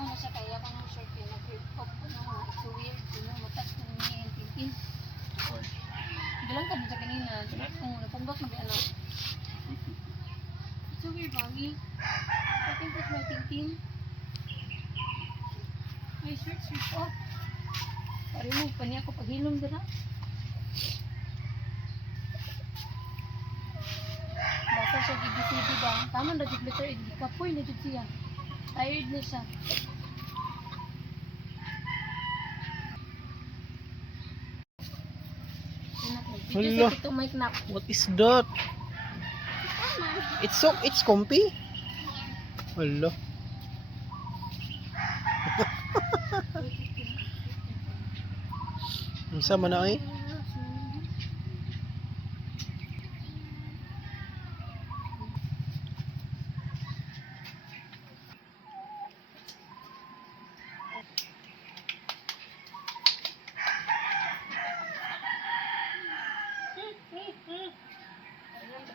mo na siya kaya kung short yun, nag-pop ko na mga it's so weird, matas ko niya yung tintin. Bilang ka mo sa kanina, kung napumbak na ano. It's so weird, mami. Pating ko sa tintin. My shirt strip off. Pa-remove pa niya ako paghilom dira. Basta siya gigisibi ba? Tama na jud letter A. Kapoy na jud siya. Tired na siya. Hello. What is that? It's comfy. Hello. Unsa man na eh?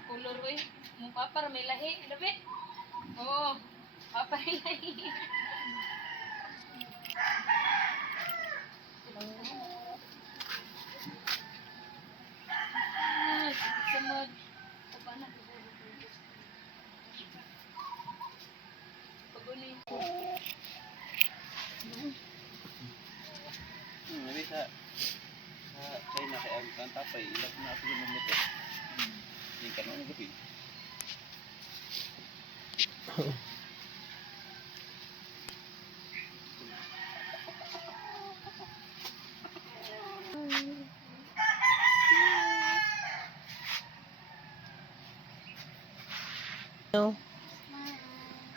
Color oy. Mo papa may lahi, dabi. Oh, papa may lahi. Samad. Pagana paguni. Nabi sa China kaya ang tapay ilag na ako yung momento. Hindi ka naman gabi.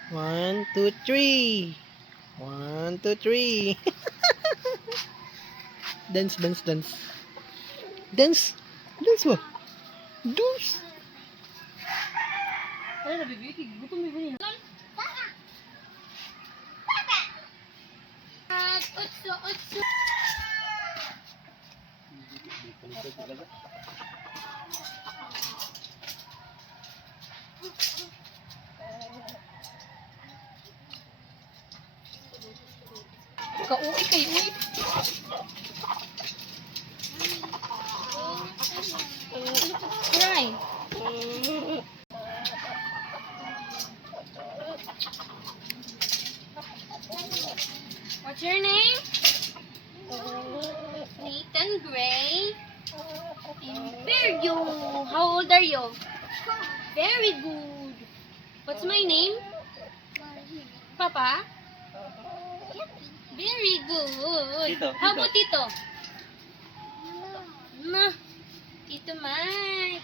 One, two, three. 1, 2, 3. Dance, dance, dance. Dance. Dance ba? Dance. Ano na bibi? Gutom mo ba niya? Utso, utso. Kauwi kay uwi. Cry. What's your name? Nathan Gray. Very good. How old are you? Very good. What's my name? Papa? Very good. Tito, How tito. about Tito? No. Tito Mike.